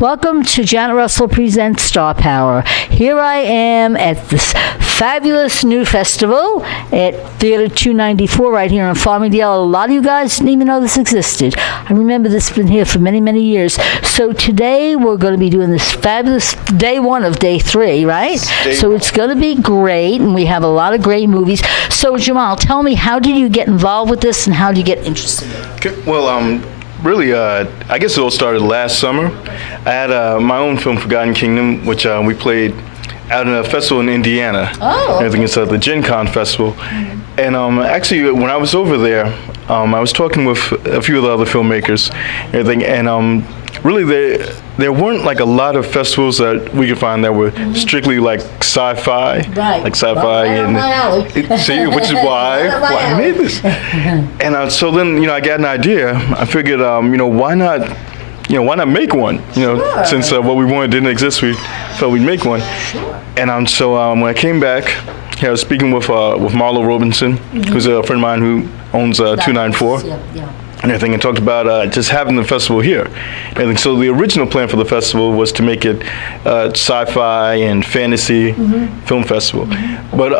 Welcome to Janet Russell Presents Star Power. Here I am at this fabulous new festival at Theater 294 right here in Farmingdale. A lot of you guys didn't even know this existed. I remember this has been here for many, many years. So today we're going to be doing this fabulous day one of day three, right? So it's going to be great, and we have a lot of great movies. So Jamal, tell me, how did you get involved with this, and how did you get interested in it? Okay, well, really, I guess it all started last summer. I had my own film, Forgotten Kingdom, which we played out in a festival in Indiana. Oh. Everything is the Gen Con Festival. And actually, when I was over there, I was talking with a few of the other filmmakers, and everything, and really there weren't like a lot of festivals that we could find that were strictly like sci-fi, Right. like sci-fi, Right up my alley. see, which is why I made this. And so then, I got an idea. I figured, why not make one? Sure. Since what we wanted didn't exist, we thought we'd make one. Sure. And so when I came back, I was speaking with Marlo Robinson, who's a friend of mine who owns 294. Yeah. And everything, and talked about just having the festival here. And so the original plan for the festival was to make it sci-fi and fantasy film festival. But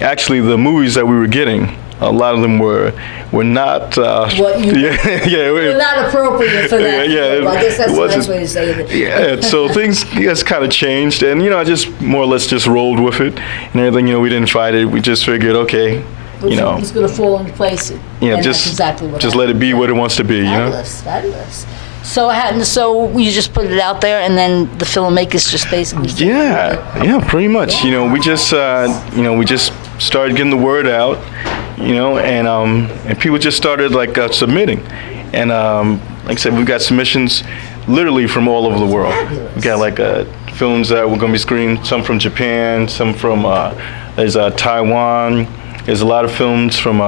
actually, the movies that we were getting, a lot of them were not. What you were not appropriate for that. Yeah, I guess that's it a wasn't. nice way to say it. Yeah, so things kind of changed, and I just more or less just rolled with it and everything. We didn't fight it. We just figured, okay. It's going to fall into place. Yeah, and just that's exactly what just let it be what it wants to be. Fabulous. So you just put it out there, and then the filmmakers just basically. Yeah, pretty much. We just we just started getting the word out, and people just started submitting, and like I said, we've got submissions literally from all over the world. Fabulous. We got films that we're going to be screening, some from Japan, some from there's Taiwan. There's a lot of films from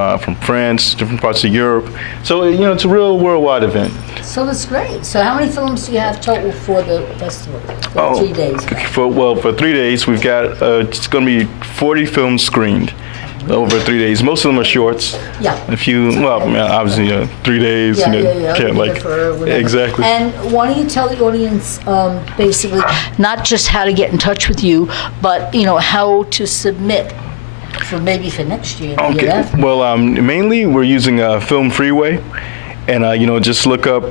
France, different parts of Europe. So, it's a real worldwide event. So that's great. So how many films do you have total for the festival? For 3 days? For 3 days, we've got, it's going to be 40 films screened over 3 days. Most of them are shorts. Yeah. A few, obviously, 3 days. Exactly. And why don't you tell the audience, basically, not just how to get in touch with you, but, how to submit for next year. Okay. Well, mainly we're using Film Freeway, and just look up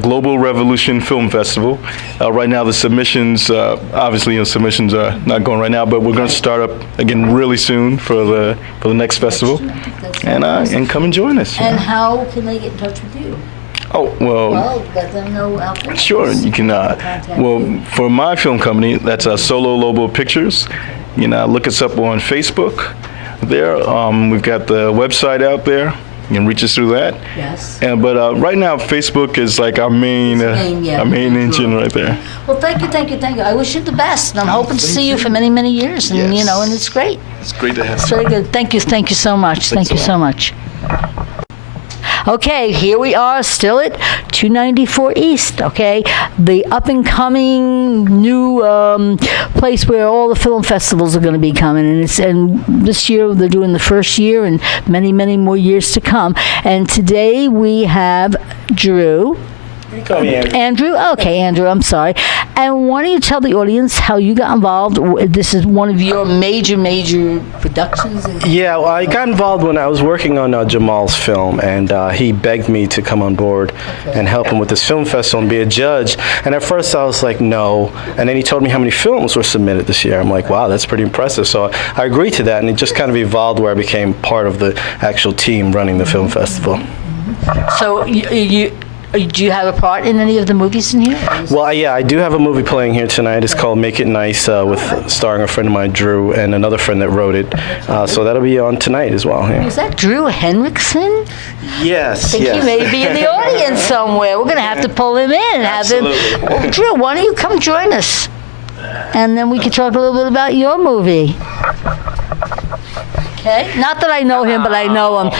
Global Revolution Film Festival. Right now, the submissions, obviously, submissions are not going right now, but we're going to start up again really soon for the next festival, and come and join us. And how can they get in touch with you? Oh, well, let them know out there. Sure, you can. For my film company, that's Solo Lobo Pictures. Look us up on Facebook. There, we've got the website out there. You can reach us through that. Yes. But right now, Facebook is like our main engine right there. Well, thank you. I wish you the best, and I'm hoping to see you for many, many years. And Yes. and it's great. It's great to have It's you. very good. Thank you so much. Thank you so much. Okay, here we are still at 294 East, okay? The up-and-coming new place where all the film festivals are going to be coming. And this year they're doing the first year and many, many more years to come. And today we have Drew. You call me Andrew. Andrew? Okay, Andrew, I'm sorry. And why don't you tell the audience how you got involved? This is one of your major productions. Yeah, well, I got involved when I was working on Jamal's film, and he begged me to come on board and help him with this film festival and be a judge. And at first I was like, no. And then he told me how many films were submitted this year. I'm like, wow, that's pretty impressive. So I agreed to that, and it just kind of evolved where I became part of the actual team running the film festival. So do you have a part in any of the movies in here? Well, yeah, I do have a movie playing here tonight. It's called Make It Nice, with starring a friend of mine, Drew, and another friend that wrote it. So that'll be on tonight as well. Yeah. Is that Drew Henriksen? Yes, I think he may be in the audience somewhere. We're going to have to pull him in and have him. Oh, Drew, why don't you come join us? And then we can talk a little bit about your movie. Okay? Not that I know him, but I know him.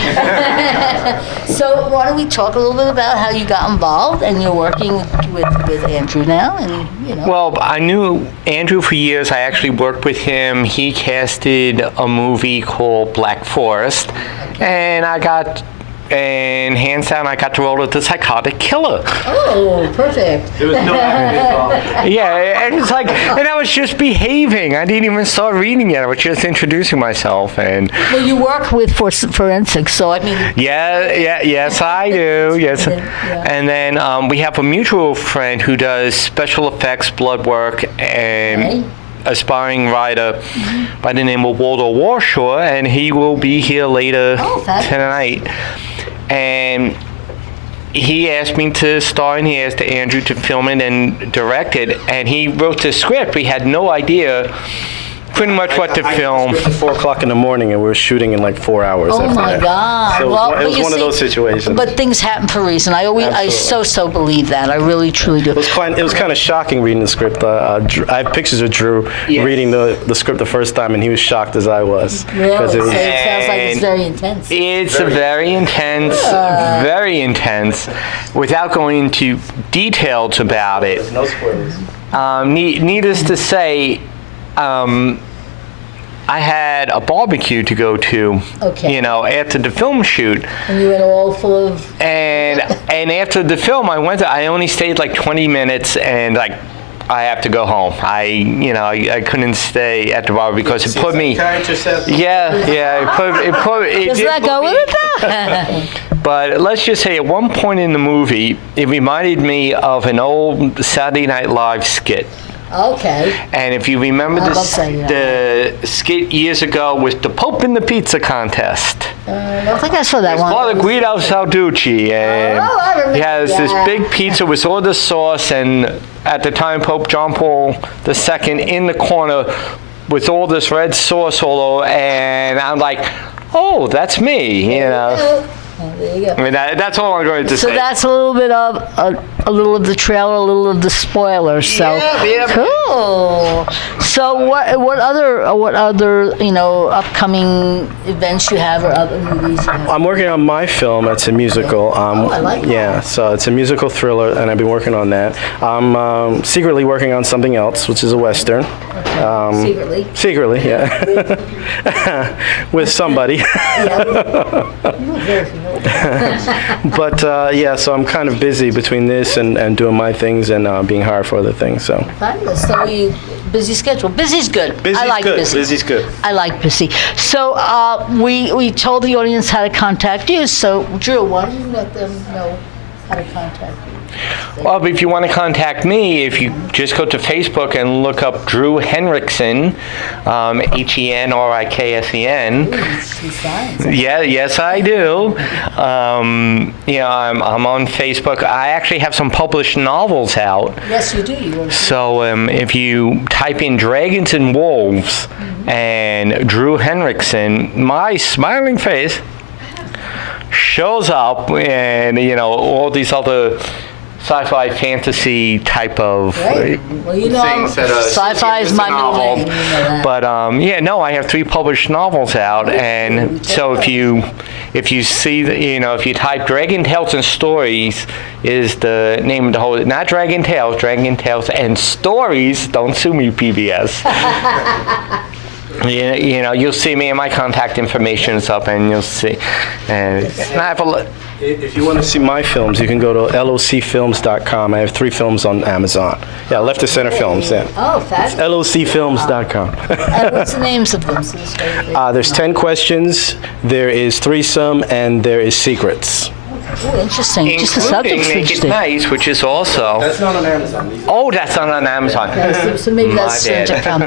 So why don't we talk a little bit about how you got involved, and you're working with Andrew now, and Well, I knew Andrew for years. I actually worked with him. He casted a movie called Black Forest, and I got and hands down, I got the role of the psychotic killer. Oh, perfect. There was no acting Yeah, and it's like, and I was just behaving. I didn't even start reading yet. I was just introducing myself, and Well, you work with forensics, so I mean. yes, I do. Yes, Yeah. and then we have a mutual friend who does special effects, blood work, and. Okay. Aspiring writer by the name of Walter Warshaw, and he will be here later fabulous. tonight. And he asked me to star, and he asked Andrew to film it and direct it. And he wrote the script. We had no idea pretty much what to film. At 4 o'clock in the morning, and we were shooting in like 4 hours. Oh after my that. God! So it Well, was, but it was you one of see- those situations. But things happen for a reason. I Absolutely. so believe that. I really truly do. It was kind of shocking reading the script. I have pictures of Drew Yes. reading the script the first time, and he was shocked as I was. Really? 'Cause So it was, it sounds like it's And very intense. It's very intense. Without going into details about it, no spoilers. needless to say, I had a barbecue to go to, Okay. after the film shoot. And you went all full of. And after the film, I only stayed like 20 minutes, and like I have to go home. I couldn't stay at the bar because it put me. Yeah. It Does did that put go me- with it? But let's just say at one point in the movie, it reminded me of an old Saturday Night Live skit. Okay. And if you remember I love Saturday the skit years ago with the Pope in the Pizza Contest. I don't think I saw that one. Father Guido Salducci, and Oh, I remember he has this that. big pizza with all the sauce, and at the time Pope John Paul II in the corner with all this red sauce all over, and I'm like, oh, that's me, Oh, there you go. I mean, that's all I'm going to So say. that's a little bit of a little of the trailer, a little of the spoiler. So Yeah. cool. So what other upcoming events you have or other movies you have? I'm working on my film. It's a musical. I like that. Yeah, so it's a musical thriller, and I've been working on that. I'm secretly working on something else, which is a western. Secretly. Secretly, yeah. With somebody. But yeah, so I'm kind of busy between this and doing my things and being hired for other things. So Fabulous. So you busy schedule. Busy's good. I busy's like good. busy. Busy's good. I like busy. So we told the audience how to contact you. So Drew, why don't you let them know how to contact you? Well, if you want to contact me, if you just go to Facebook and look up Drew Henriksen, Henriksen. He signs. Yeah, yes, I do. I'm on Facebook. I actually have some published novels out. Yes, you do. You are. So if you type in Dragons and Wolves and Drew Henriksen, my smiling face shows up, and all these other sci-fi fantasy type of Right. Well, you know, things that are sci-fi is my novel. new thing. You know that. But I have 3 published novels out, and so if you see, if you type Dragon Tales and Stories is the name of the whole, not Dragon Tales and Stories. Don't sue me, PBS. You'll see me, and my contact information is up, and you'll see. And I have a. If you want to see my films, you can go to locfilms.com. I have 3 films on Amazon. Yeah, Left to Center Films. Yeah. Oh, fabulous. locfilms.com. And what's the names of them? So this way There's 10 questions, there is threesome, and there is secrets. Oh, interesting. Just the Including subject's Make It interesting. Nice, which is also. That's not on Amazon. Oh, that's not on Amazon. Okay, so maybe that's My soon to bad. come.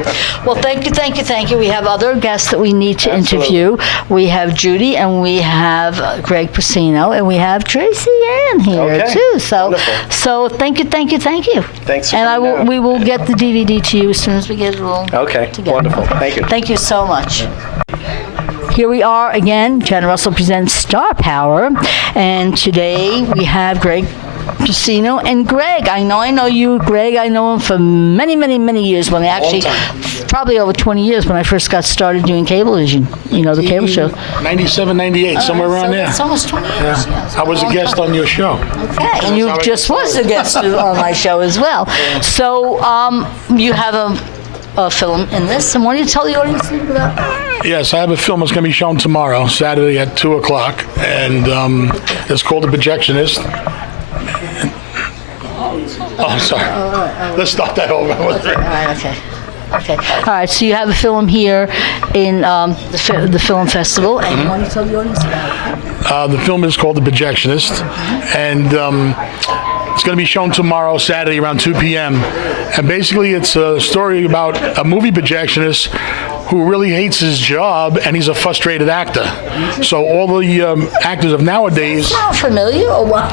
Well, thank you. We have other guests that we need to interview. We have Judy, and we have Greg Pacino, and we have Tracy Ann here Okay. too. So, Wonderful. so thank you. Thanks for And coming down. we will get the DVD to you as soon as we get it all Okay, together. wonderful. Thank you. Thank you so much. Here we are again. Jen Russell presents Star Power, and today we have Greg Pacino and Greg. I know you, Greg. I know him for many years. When I actually, probably over 20 years when I first got started doing Cablevision. The cable show. 97, 98, somewhere around So there. It's almost 20 years. Yeah. It's I was a long guest time. on your show. Okay, and you just was a guest on my show as well. So you have film in this. And why don't you tell the audience a little bit about that? Yes, I have a film that's going to be shown tomorrow, Saturday at 2 o'clock, and it's called The Projectionist. Oh, I'm sorry. Let's start that over. All right, okay. Okay. All right, so you have a film here in the film festival, and why don't you tell the audience about it? The film is called The Projectionist, and it's going to be shown tomorrow, Saturday, around 2 p.m. And basically, it's a story about a movie projectionist who really hates his job, and he's a frustrated actor. So all the actors of nowadays... Sound familiar or what?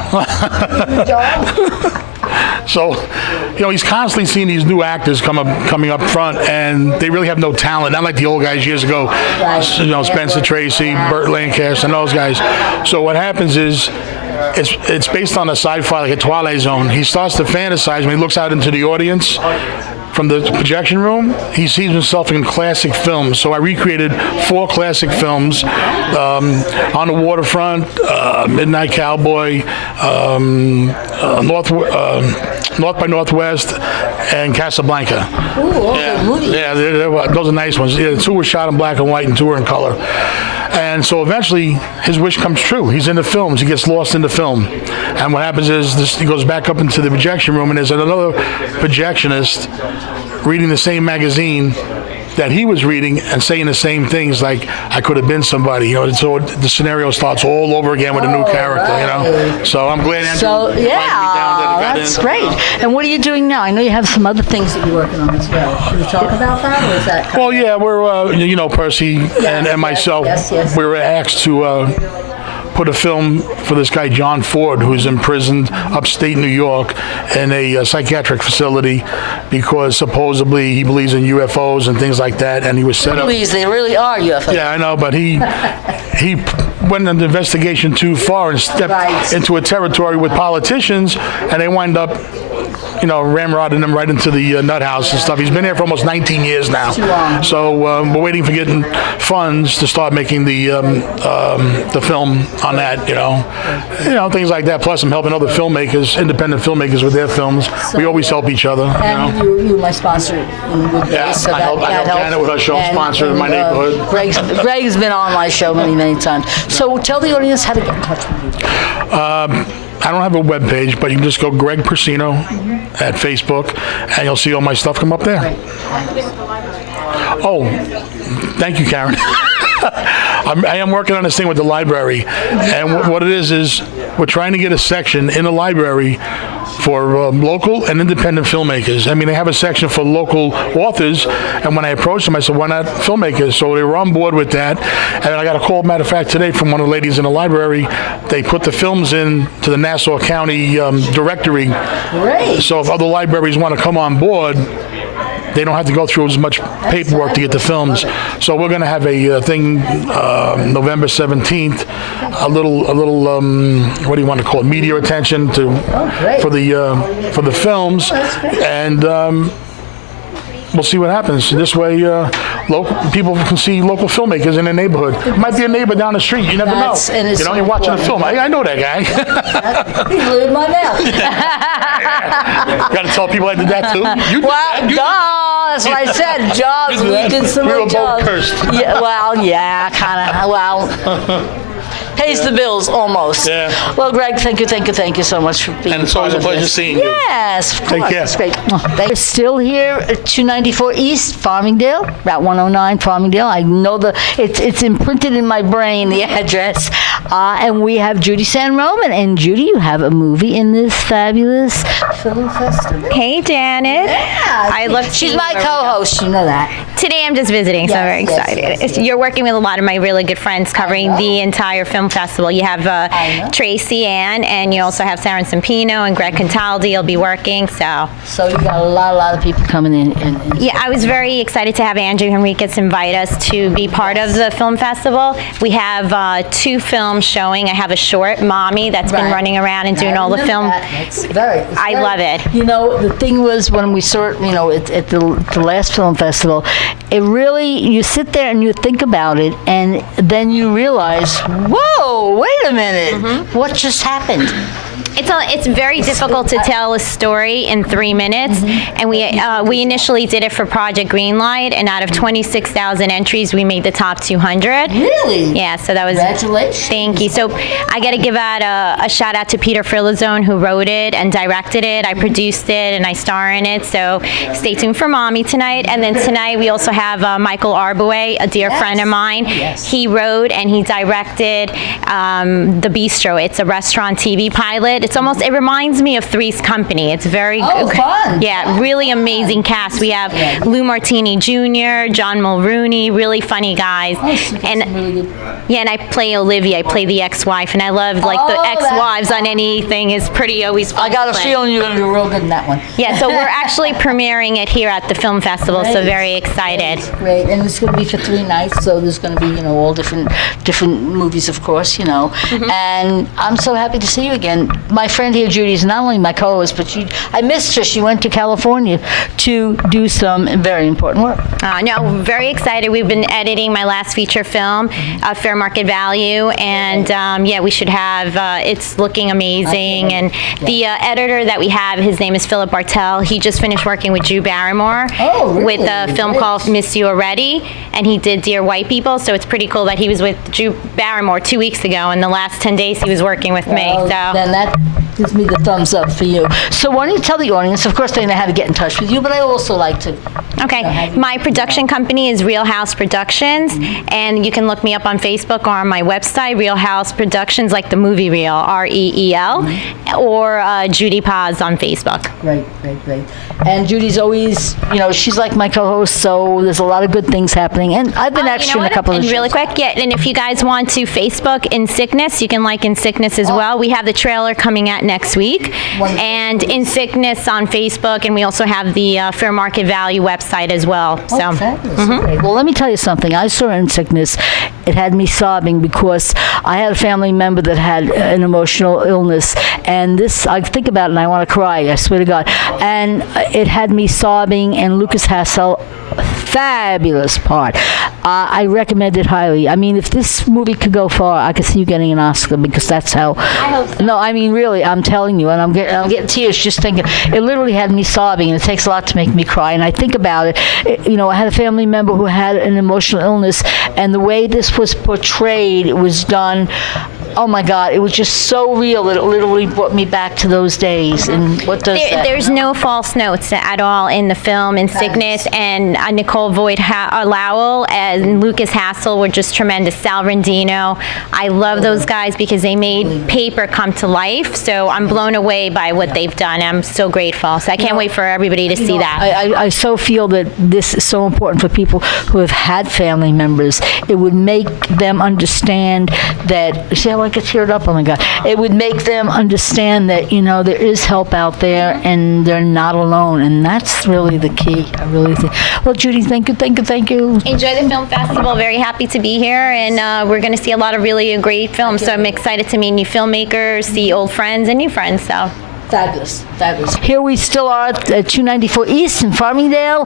So, he's constantly seeing these new actors coming up front, and they really have no talent. Not like the old guys years ago, Spencer Tracy, Burt Lancaster, and those guys. So what happens is, it's based on a sci-fi, like a Twilight Zone. He starts to fantasize when he looks out into the audience. From the projection room, he sees himself in classic films. So I recreated 4 classic films: On the Waterfront, Midnight Cowboy, North by Northwest, and Casablanca. Ooh, good movies. Yeah, those are nice ones. Yeah, 2 were shot in black and white, and 2 were in color. And so eventually, his wish comes true. He's in the films. He gets lost in the film. And what happens is he goes back up into the projection room, and there's another projectionist reading the same magazine that he was reading and saying the same things, like, I could have been somebody. So the scenario starts all over again with a new character, So I'm glad Andrew invited me down there. That's great. And what are you doing now? I know you have some other things that you're working on as well. Should we talk about that, or is that... Well, yeah, we're, Percy and myself, we were asked to put a film for this guy, John Ford, who's imprisoned upstate New York in a psychiatric facility because supposedly he believes in UFOs and things like that, and he was set up... Please, they really are UFOs. Yeah, I know, but he went into the investigation too far and stepped into a territory with politicians, and they wind up ramrodding him right into the nut house and stuff. He's been there for almost 19 years now. Too long. So we're waiting for getting funds to start making the film on that, things like that. Plus, I'm helping other filmmakers, independent filmmakers with their films. We always help each other. And you're my sponsor with this, so I help Janet with her show, sponsor in my neighborhood. Greg's been on my show many times. So tell the audience how to get in touch with you. I don't have a web page, but you can just go Greg Persino at Facebook, and you'll see all my stuff come up there. Oh, thank you, Karen. I am working on this thing with the library, and what it is we're trying to get a section in the library for local and independent filmmakers. I mean, they have a section for local authors, and when I approached them, I said, why not filmmakers? So they were on board with that, and I got a call, matter of fact, today from one of the ladies in the library. They put the films in to the Nassau County directory. Great. So if other libraries want to come on board, they don't have to go through as much paperwork to get the films. So we're going to have a thing November 17th, a little what do you want to call it, media attention for the films, and we'll see what happens. This way, local people can see local filmmakers in their neighborhood. It might be a neighbor down the street. You never know. You're watching a film. I know that guy. He blew in my mouth. Got to tell people I did that too. You did that. That's what I said. Jobs. We did some we were jobs. both cursed. Yeah. Well. Yeah. Kind of. Well. Pays the bills almost. Yeah. Well, Greg, thank you so much for being. And it's always a pleasure seeing you. Yes, of course. Take care. It's great. They're still here at 294 East, Farmingdale, Route 109, Farmingdale. I know it's imprinted in my brain, the address. And we have Judy San Roman. And Judy, you have a movie in this fabulous film festival. Hey, Janet. Yeah, I love. She's my co-host. You know that. Today I'm just visiting, so I'm very excited. Yes. You're working with a lot of my really good friends covering the entire film festival. You have Tracy Ann, and you also have Sarah Sampino and Greg Contaldi. You'll be working, so. So you got a lot of people coming in. Yeah, I was very excited to have Andrew Henriquez invite us to be part of the film festival. We have 2 films showing. I have a short, Mommy, that's been running around and doing all the film. I love it. The thing was when we saw it, at the last film festival, it really, you sit there and you think about it, and then you realize, whoa, wait a minute, what just happened? It's very difficult to tell a story in 3 minutes, and we initially did it for Project Greenlight, and out of 26,000 entries, we made the top 200. Really? Yeah, so that was. Congratulations. Thank you. So I got to give out a shout out to Peter Frilizone, who wrote it and directed it. I produced it and I star in it. So stay tuned for Mommy tonight. And then tonight we also have Michael Arboway, a dear friend of mine. Yes. He wrote and he directed The Bistro. It's a restaurant TV pilot. It reminds me of Three's Company. It's very fun. Yeah, really amazing cast. We have Lou Martini Jr., John Mulrooney, really funny guys. And really good. yeah, and I play Olivia. I play the ex-wife, and I love the ex-wives on anything is pretty always fun. I got to a play. feeling you're going to do real good in that one. Yeah, so we're actually premiering it here at the film festival, so Great. very excited. Great, and it's going to be for 3 nights, so there's going to be, all different movies, of course, And I'm so happy to see you again. My friend here, Judy, is not only my co-host, but I missed her. She went to California to do some very important work. No, very excited. We've been editing my last feature film, Fair Market Value, and we should have, it's looking amazing. And the editor that we have, his name is Philip Bartell. He just finished working with Drew Barrymore with a film called Miss You Already, and he did Dear White People, so it's pretty cool that he was with Drew Barrymore 2 weeks ago, and the last 10 days he was working with me. So Then that gives me the thumbs up for you. So why don't you tell the audience, of course they know how to get in touch with you, but I also like to... Okay, my production company is Real House Productions, and you can look me up on Facebook or on my website, Real House Productions, like the movie Real, R-E-E-L, or Judy Paz on Facebook. Great. And Judy's always, she's like my co-host, so there's a lot of good things happening. And I've been extra in a couple of and shows. really quick, and if you guys want to Facebook In Sickness, you can like In Sickness as well. We have the trailer coming out next week, Wonderful. and In Sickness on Facebook, and we also have the Fair Market Value website as well. So. Fabulous. Great. Well, let me tell you something. I saw In Sickness. It had me sobbing because I had a family member that had an emotional illness, and this, I think about it and I want to cry, I swear to God. And it had me sobbing, and Lucas Hassel, fabulous part. I recommend it highly. I mean, if this movie could go far, I could see you getting an Oscar, because that's how... I hope so. No, I mean, really, I'm telling you, and I'm getting tears just thinking. It literally had me sobbing, and it takes a lot to make me cry. And I think about it, I had a family member who had an emotional illness, and the way this was portrayed, it was done... Oh my God! It was just so real that it literally brought me back to those days. And what does that? There's no false notes at all in the film. In Sickness, and Nicole Voigt Lowell and Lucas Hassel were just tremendous. Sal Rendino, I love those guys because they made paper come to life. So I'm blown away by what they've done. I'm so grateful. So I can't wait for everybody to see that. I so feel that this is so important for people who have had family members. It would make them understand that. See how I get teared up? Oh my God! It would make them understand that there is help out there, and they're not alone, and that's really the key. I really think. Well, Judy, thank you. Enjoy the film festival. Very happy to be here, and we're going to see a lot of really great films. So I'm excited to meet new filmmakers, see old friends and new friends. So. Fabulous. Here we still are at 294 East in Farmingdale.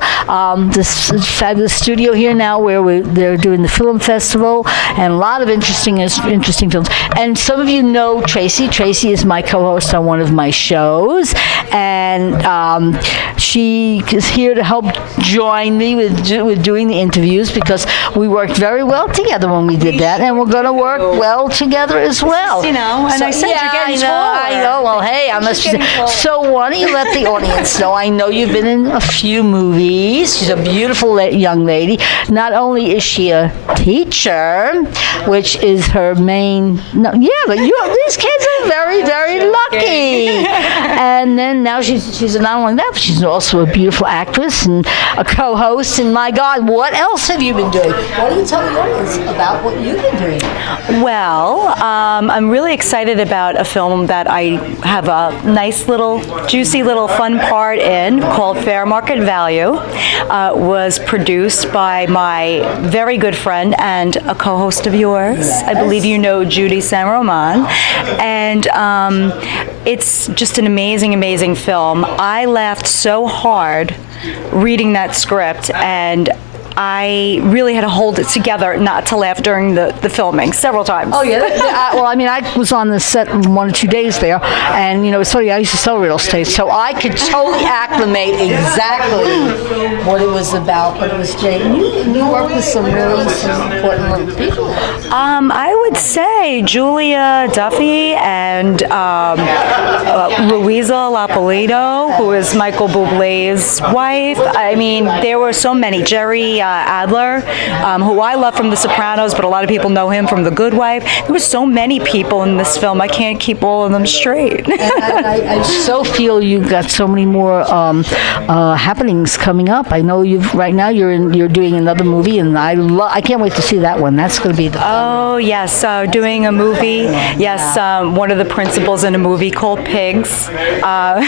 This fabulous studio here now where they're doing the film festival and a lot of interesting films. And some of you know Tracy. Tracy is my co-host on one of my shows, and she is here to help join me with doing the interviews, because we worked very well together when we did that, and we're going to work well together as well. And I said you're getting taller. I know. Well, hey, I must. So why don't you let the audience know? I know you've been in a few movies. She's a beautiful young lady. Not only is she a teacher, which is her main. But these kids are very, very lucky. And then now she's not only that, but she's also a beautiful actress and a co-host. And my God, what else have you been doing? Why don't you tell the audience about what you've been doing? Well, I'm really excited about a film that I have a nice little, juicy little fun part in called Fair Market Value. Was produced by my very good friend and a co-host of yours. I believe you know Judy San Roman. And it's just an amazing, amazing film. I laughed so hard reading that script, and I really had to hold it together not to laugh during the filming several times. Oh yeah. Well, I mean, I was on the set 1 or 2 days there, and it's funny. I used to sell real estate, so I could totally acclimate exactly what it was about. But it was Jay. You worked with some important little people. I would say Julia Duffy and Ruiza Lapolito, who is Michael Bublé's wife. I mean, there were so many. Jerry Adler, who I love from The Sopranos, but a lot of people know him from The Good Wife. There were so many people in this film. I can't keep all of them straight. I so feel you've got so many more happenings coming up. I know right now you're doing another movie, and I can't wait to see that one. That's going to be the fun. Oh yes, doing a movie. Yes, one of the principals in a movie called Pigs. I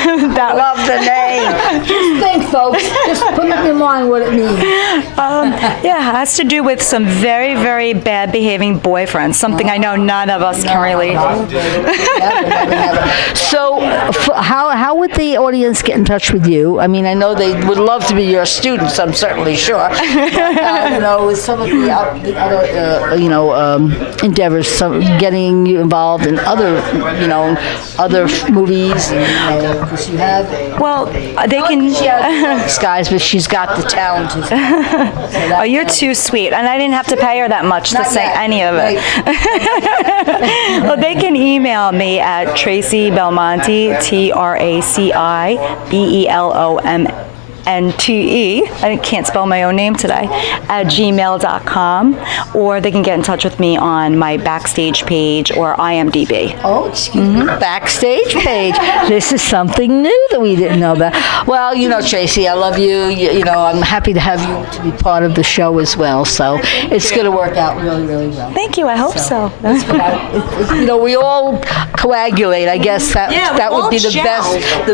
love the name. Just think, folks. Just put in your mind what it means. Yeah, it has to do with some very, very bad behaving boyfriends. Something I know none of us can relate. So, how would the audience get in touch with you? I mean, I know they would love to be your students. I'm certainly sure. With some of the other, endeavors, getting you involved in other, other movies. Because you have. Well, they can. She has guys, but she's got the talent. Oh, you're too sweet, and I didn't have to pay her that much to say any of it. Well, they can email me at Tracy Belmonte, TracyBelmonte. I can't spell my own name today, at gmail.com, or they can get in touch with me on my Backstage page or IMDb. Oh, excuse me, Backstage page. This is something new that we didn't know about. Well, Tracy, I love you. I'm happy to have you to be part of the show as well. So it's going to work out really, really well. Thank you. I hope so. We all coagulate. I guess that would be the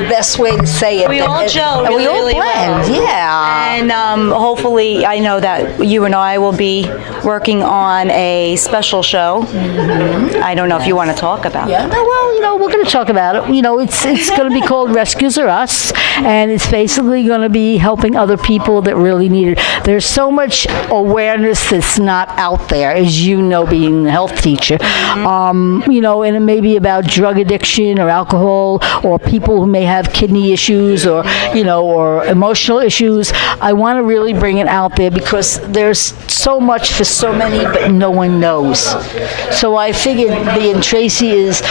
best way to say it. We all gel. And we all really blend. Yeah. And hopefully, I know that you and I will be working on a special show. Mm-hmm. I don't know if you want to talk about it. Yeah. No, well, we're going to talk about it. It's going to be called Rescues Are Us, and it's basically going to be helping other people that really need it. There's so much awareness that's not out there, as being a health teacher. Mm-hmm. And it may be about drug addiction or alcohol, or people who may have kidney issues, or emotional issues. I want to really bring it out there because there's so much for so many, but no one knows. So I figured being Tracy is,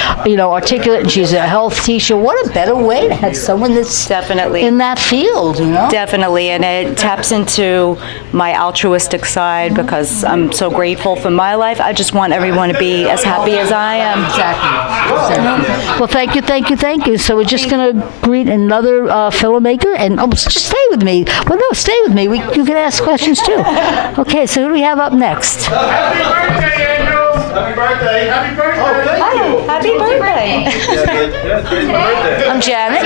articulate, and she's a health teacher. What a better way to have someone that's definitely in that field, Definitely, and it taps into my altruistic side because I'm so grateful for my life. I just want everyone to be as happy as I am. Exactly. Well, thank you. So we're just going to greet another filmmaker, and just stay with me. Well, no, stay with me. You can ask questions too. Okay, so who do we have up next? Happy birthday, Andrew! Happy birthday! Happy birthday! Oh, happy birthday! I'm Janet.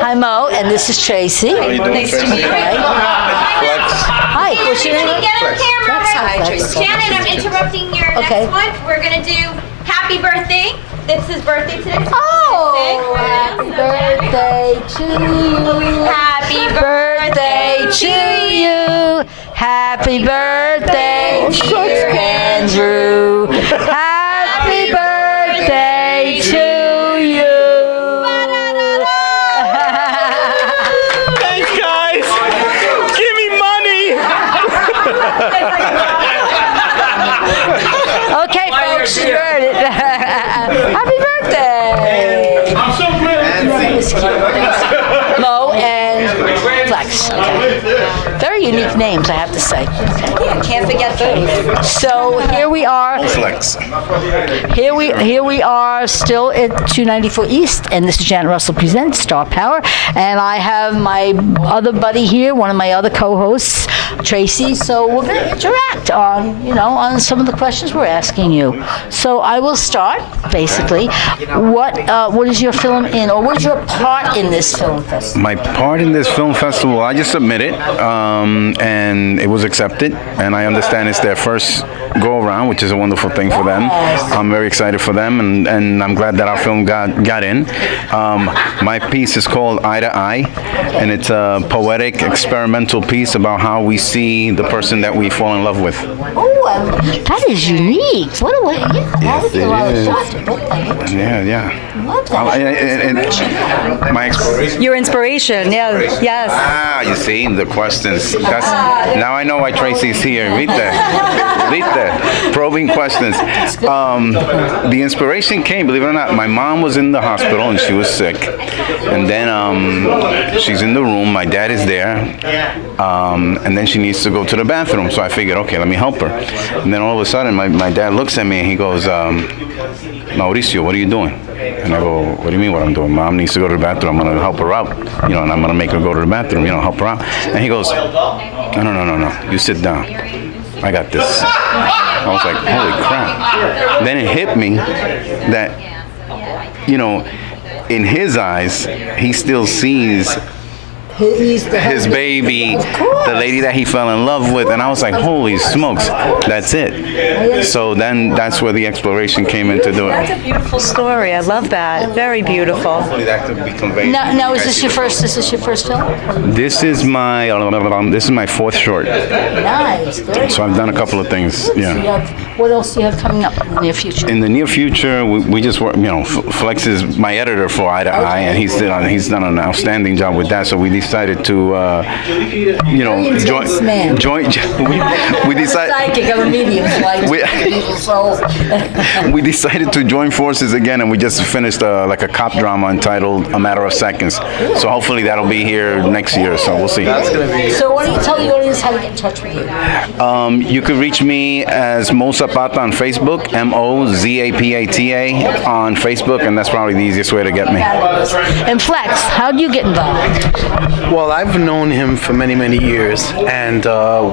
Hi, Mo, and this is Tracy. Nice to meet you. Hi, what's your name? Get on camera. Hi, Tracy. Janet, I'm interrupting your next one. We're going to do happy birthday. It's his birthday today. Oh, happy birthday to you. Happy Birthday to you. Happy birthday, dear Andrew. Happy birthday to you. Thanks, guys. Give me money. Okay, folks, you heard it. Happy birthday. I'm so glad. Mo and Flex. Okay. Very unique names, I have to say. Yeah, can't forget those. So here we are. Flex. Here we are still at 294 East, and this is Janet Russell Presents Star Power, and I have my other buddy here, one of my other co-hosts, Tracy. So we're going to interact on some of the questions we're asking you. So I will start basically. What is your film in, or what is your part in this film festival? My part in this film festival, I just submitted, and it was accepted. And I understand it's their first go around, which is a wonderful thing for them. I'm very excited for them, and I'm glad that our film got in. My piece is called Eye to Eye, and it's a poetic, experimental piece about how we see the person that we fall in love with. Oh, that is unique. What a way. Yeah, Yes, it is. Yeah. Love that. And my exploration. Your inspiration, yeah, yes. Ah, you see, the questions. Now I know why Tracy's here. Read that. Probing questions. The inspiration came, believe it or not, my mom was in the hospital and she was sick. And then she's in the room, my dad is there, and then she needs to go to the bathroom. So I figured, okay, let me help her. And then all of a sudden, my dad looks at me and he goes, Mauricio, what are you doing? And I go, what do you mean what I'm doing? Mom needs to go to the bathroom. I'm going to help her out, and I'm going to make her go to the bathroom, help her out. And he goes, no, you sit down. I got this. I was like, holy crap. Then it hit me that, in his eyes, he still sees his baby, the lady that he fell in love with, and I was like, holy smokes, that's it. So then that's where the exploration came in to do That's it. a beautiful story. I love that. Very beautiful. Hopefully that could be conveyed. Now, is this your first film? This is my fourth short. Nice. Very So I've done a couple of things. Yeah. What else do you have coming up in the near future? In the near future, we just work. Flex is my editor for Eye to Eye, and he's done an outstanding job with that. So we decided to, join. We decided. Psychic, I'm a medium, so I people's souls. We decided to join forces again, and we just finished like a cop drama entitled A Matter of Seconds. So hopefully that'll be here next year. So we'll see. So why don't you tell the audience how to get in touch with you? You could reach me as Mo Zapata on Facebook, MOZAPATA on Facebook, and that's probably the easiest way to get me. And Flex, how do you get involved? Well, I've known him for many, many years, and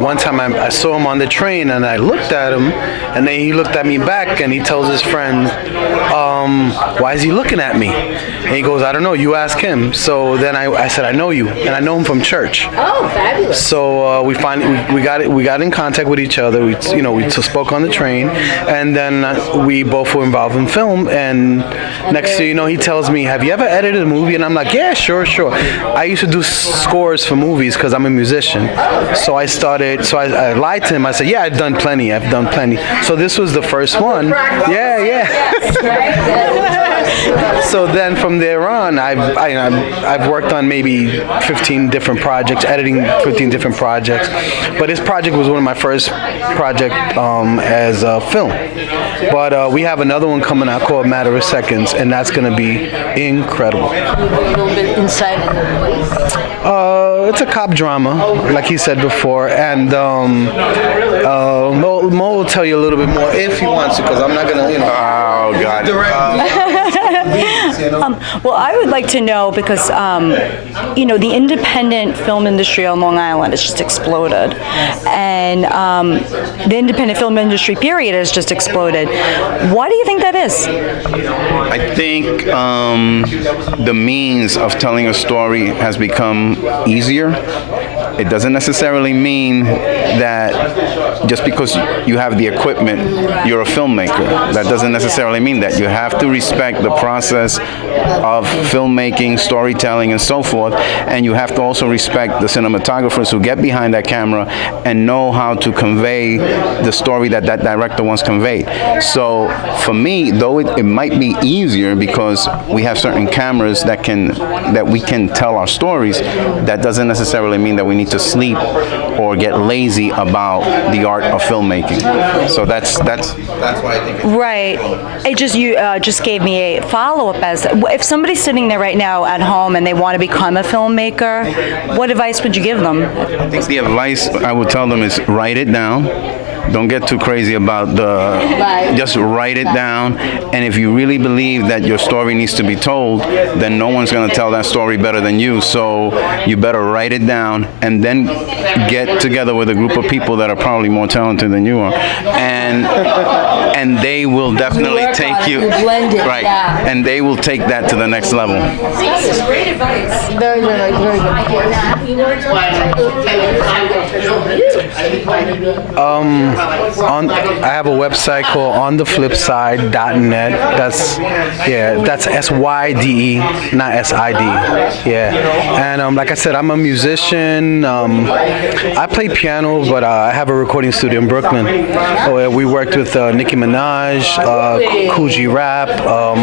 one time I saw him on the train, and I looked at him, and then he looked at me back, and he tells his friend, why is he looking at me? And he goes, I don't know, you ask him. So then I said, I know you, and I know him from church. Oh, fabulous. So we got in contact with each other. We spoke on the train, and then we both were involved in film. And next thing you know, he tells me, "Have you ever edited a movie?" And I'm like, "Yeah, sure." I used to do scores for movies because I'm a musician. So I started. So I lied to him. I said, "Yeah, I've done plenty. So this was the first one. Yeah. So then from there on, I've worked on maybe 15 different projects, editing 15 different projects. But this project was one of my first projects as a film. But we have another one coming out called Matter of Seconds, and that's going to be incredible. A little bit inside. It's a cop drama, like he said before, and Mo will tell you a little bit more if he wants to, because I'm not going to, Oh, God. Well, I would like to know because, the independent film industry on Long Island has just exploded. And the independent film industry, period, has just exploded. Why do you think that is? I think the means of telling a story has become easier. It doesn't necessarily mean that just because you have the equipment, you're a filmmaker. That doesn't necessarily mean that. You have to respect the process of filmmaking, storytelling, and so forth, and you have to also respect the cinematographers who get behind that camera and know how to convey the story that director wants conveyed. So for me, though it might be easier because we have certain cameras that we can tell our stories, that doesn't necessarily mean that we need to sleep or get lazy about the art of filmmaking. So that's why I think Right. You just gave me a follow-up as if somebody's sitting there right now at home and they want to become a filmmaker, what advice would you give them? I think the advice I would tell them is write it down. Don't get too crazy about just write it down. And if you really believe that your story needs to be told, then no one's going to tell that story better than you. So you better write it down and then get together with a group of people that are probably more talented than you are. And they will definitely take you, right, and they will take that to the next level. This is great advice. Very, very, very good. I have a website called ontheflipside.net. That's SYDE, not SID. Yeah. And like I said, I'm a musician. I play piano, but I have a recording studio in Brooklyn. We worked with Nicki Minaj, Coogee Rap, a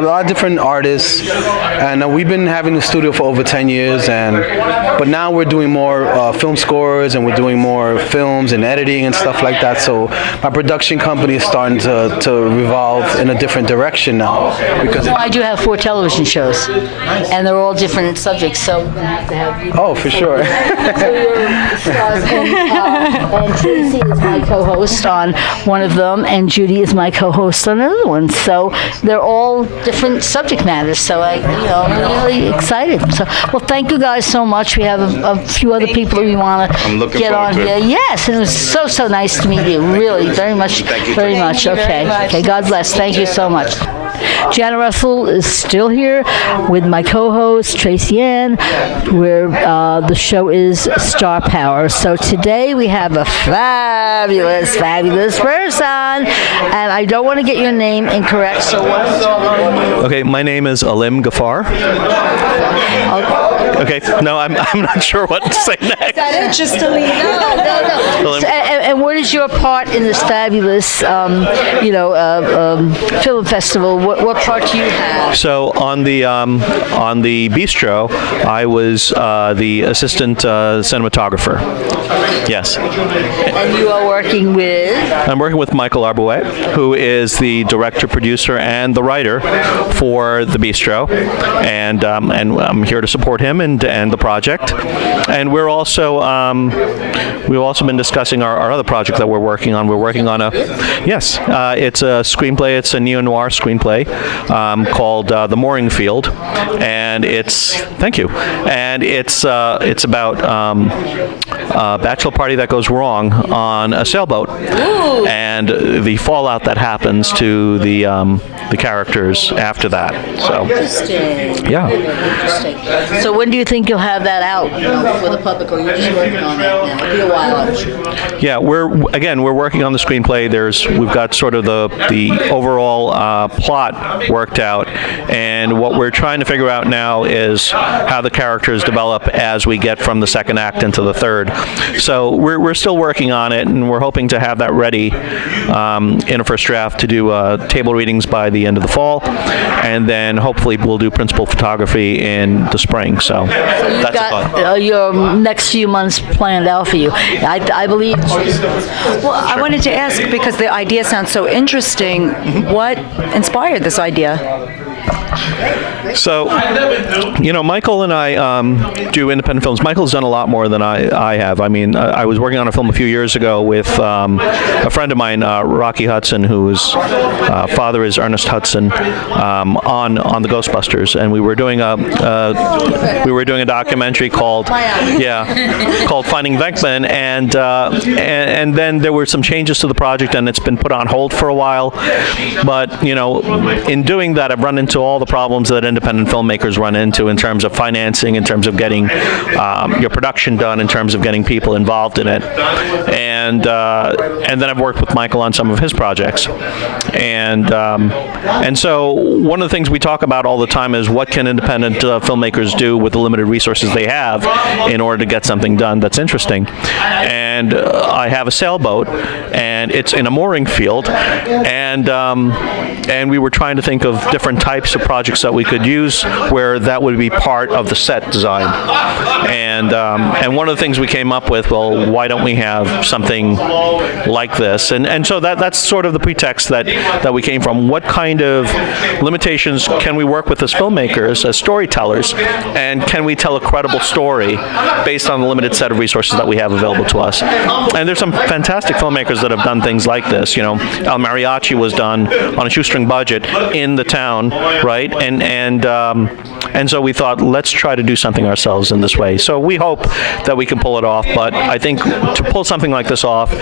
lot of different artists, and we've been having the studio for over 10 years. But now we're doing more film scores, and we're doing more films and editing and stuff like that. So my production company is starting to revolve in a different direction now. Because I do have 4 television shows, and they're all different subjects. So we're gonna have to have you. Oh, for sure. So you're stars, and Tracy is my co-host on one of them, and Judy is my co-host on another one. So they're all different subject matters. So I'm really excited. So, well, thank you guys so much. We have a few other people we want to get on here. Yes, and it was so nice to meet you. Really, very much, very much. Okay, God bless. Thank you so much. Jana Russell is still here with my co-host Tracy Ann, where the show is Star Power. So today we have a fabulous person, and I don't want to get your name incorrect. So what is your name? Okay, my name is Alim Ghaffar. Okay, no, I'm not sure what to say next. That is just a lead. No. And what is your part in this fabulous, film festival? What part do you have? So on the bistro, I was the assistant cinematographer. Yes. And you are working with? I'm working with Michael Arbouet, who is the director, producer, and the writer for the bistro, and I'm here to support him and the project. And we're also we've also been discussing our other project that we're working on. We're working on it's a screenplay. It's a neo-noir screenplay called The Mooring Field, and it's about a bachelor party that goes wrong on a sailboat. Ooh. And the fallout that happens to the characters after that. So interesting. Yeah. Interesting. So when do you think you'll have that out for the public, or you're just working on that now? It'll be a while, I'm sure. Yeah, we're working on the screenplay. We've got sort of the overall plot worked out, and what we're trying to figure out now is how the characters develop as we get from the second act into the third. So we're still working on it, and we're hoping to have that ready in a first draft to do table readings by the end of the fall, and then hopefully we'll do principal photography in the spring. So that's got your next few months planned out for you, I believe. Well, I wanted to ask, because the idea sounds so interesting, what inspired this idea? So, Michael and I do independent films. Michael's done a lot more than I have. I mean, I was working on a film a few years ago with a friend of mine, Rocky Hudson, whose father is Ernest Hudson, on the Ghostbusters, and we were doing a documentary called Finding Venkman, and then there were some changes to the project, and it's been put on hold for a while. But in doing that, I've run into all the problems that independent filmmakers run into in terms of financing, in terms of getting your production done, in terms of getting people involved in it, and then I've worked with Michael on some of his projects, and so one of the things we talk about all the time is what can independent filmmakers do with the limited resources they have in order to get something done that's interesting. And I have a sailboat, and it's in a mooring field, and we were trying to think of different types of projects that we could use where that would be part of the set design. And one of the things we came up with, well, why don't we have something like this? And so that's sort of the pretext that we came from. What kind of limitations can we work with as filmmakers, as storytellers, and can we tell a credible story based on the limited set of resources that we have available to us? And there's some fantastic filmmakers that have done things like this. El Mariachi was done on a shoestring budget in the town, right? And so we thought, let's try to do something ourselves in this way. So we hope that we can pull it off, but I think to pull something like this off,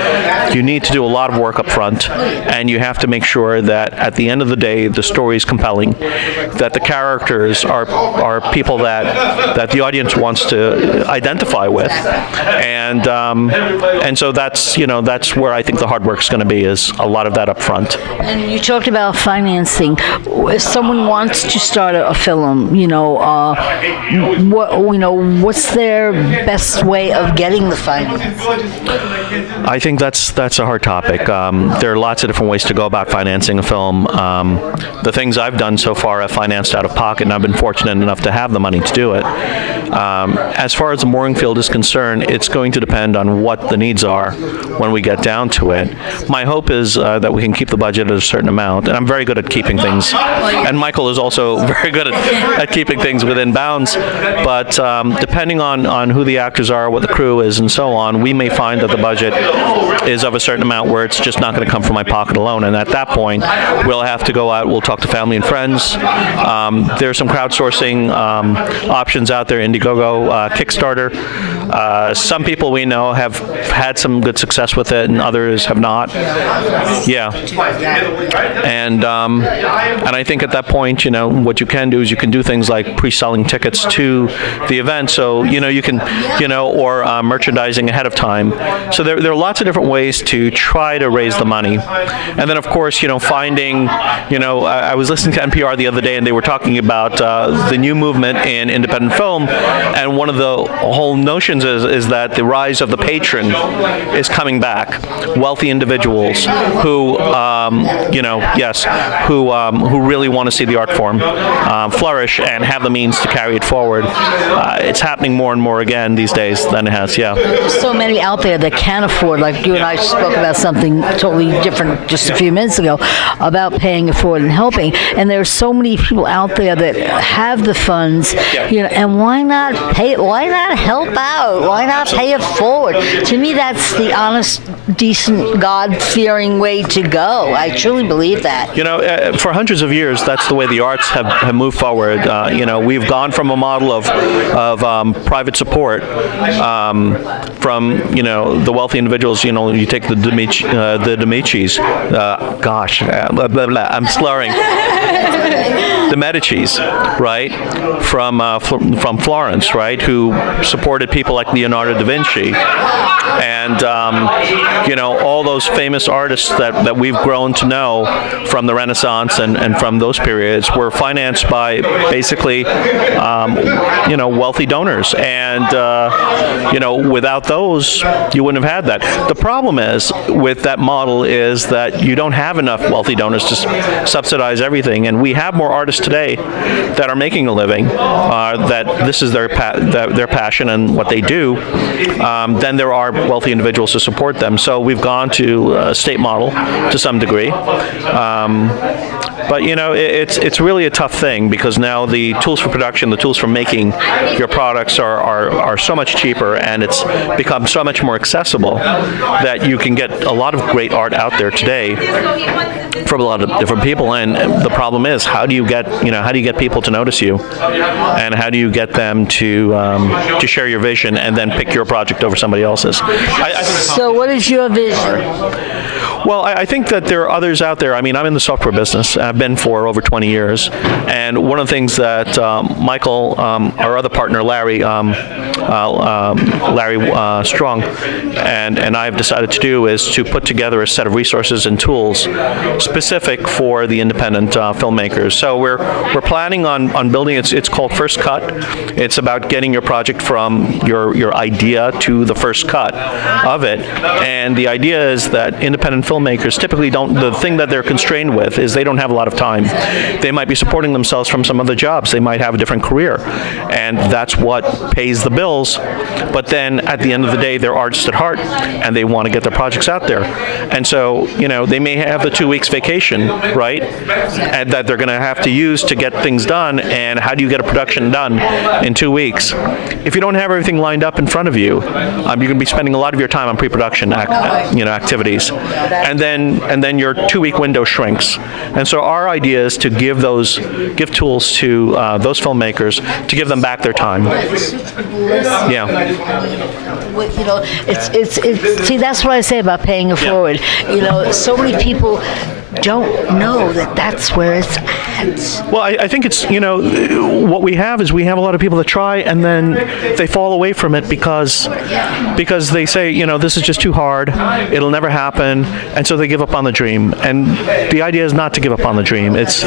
you need to do a lot of work up front, and you have to make sure that at the end of the day, the story is compelling, that the characters are people that the audience wants to identify with, and And so that's where I think the hard work is going to be, is a lot of that up front. And you talked about financing. If someone wants to start a film, what's their best way of getting the finance? I think that's a hard topic. There are lots of different ways to go about financing a film. The things I've done so far I've financed out of pocket, and I've been fortunate enough to have the money to do it. As far as the mooring field is concerned, it's going to depend on what the needs are when we get down to it. My hope is that we can keep the budget at a certain amount, and I'm very good at keeping things. And Michael is also very good at keeping things within bounds. But depending on who the actors are, what the crew is, and so on, we may find that the budget is of a certain amount where it's just not going to come from my pocket alone. And at that point, we'll have to go out, we'll talk to family and friends. There's some crowdsourcing options out there, Indiegogo, Kickstarter. Some people we know have had some good success with it, and others have not. Yeah. And I think at that point, what you can do is you can do things like pre-selling tickets to the event, so you can, or merchandising ahead of time. So there are lots of different ways to try to raise the money. And then of course, finding, I was listening to NPR the other day, and they were talking about the new movement in independent film, and one of the whole notions is that the rise of the patron is coming back. Wealthy individuals who, who really want to see the art form flourish and have the means to carry it forward. It's happening more and more again these days than it has. Yeah. There's so many out there that can't afford. Like you and I spoke about something totally different just a few minutes ago about paying it forward and helping. And there's so many people out there that have the funds, and why not pay it? Why not help out? Why not pay it forward? To me, that's the honest, decent, God-fearing way to go. I truly believe that. For hundreds of years, that's the way the arts have moved forward. We've gone from a model of private support from the wealthy individuals. You take the Medicis. I'm slurring. The Medicis, right, from Florence, right, who supported people like Leonardo da Vinci, and all those famous artists that we've grown to know from the Renaissance and from those periods were financed by basically wealthy donors, and without those you wouldn't have had that. The problem is with that model is that you don't have enough wealthy donors to subsidize everything, and we have more artists today that are making a living, that this is their passion and what they do, then there are wealthy individuals to support them. So we've gone to a state model to some degree. But it's really a tough thing, because now the tools for production, the tools for making your products are so much cheaper, and it's become so much more accessible that you can get a lot of great art out there today from a lot of different people. And the problem is, how do you get people to notice you, and how do you get them to share your vision and then pick your project over somebody else's? So what is your vision? Well, I think that there are others out there. I mean, I'm in the software business. I've been for over 20 years. And one of the things that Michael, our other partner, Larry Strong, and I have decided to do is to put together a set of resources and tools specific for the independent filmmakers. So we're planning on building, it's called First Cut. It's about getting your project from your idea to the first cut of it. And the idea is that independent filmmakers typically the thing that they're constrained with is they don't have a lot of time. They might be supporting themselves from some other jobs. They might have a different career, and that's what pays the bills. But then at the end of the day, they're artists at heart, and they want to get their projects out there. And so, they may have the 2 weeks vacation, right, and that they're going to have to use to get things done. And how do you get a production done in 2 weeks? If you don't have everything lined up in front of you, you're going to be spending a lot of your time on pre-production activities. And then your 2-week window shrinks. And so our idea is to give tools to those filmmakers to give them back their time. Yeah. It's see, that's what I say about paying it forward. So many people don't know that that's where it's at. Well, I think it's, what we have is we have a lot of people that try and then they fall away from it because they say, this is just too hard, it'll never happen, and so they give up on the dream. And the idea is not to give up on the dream. It's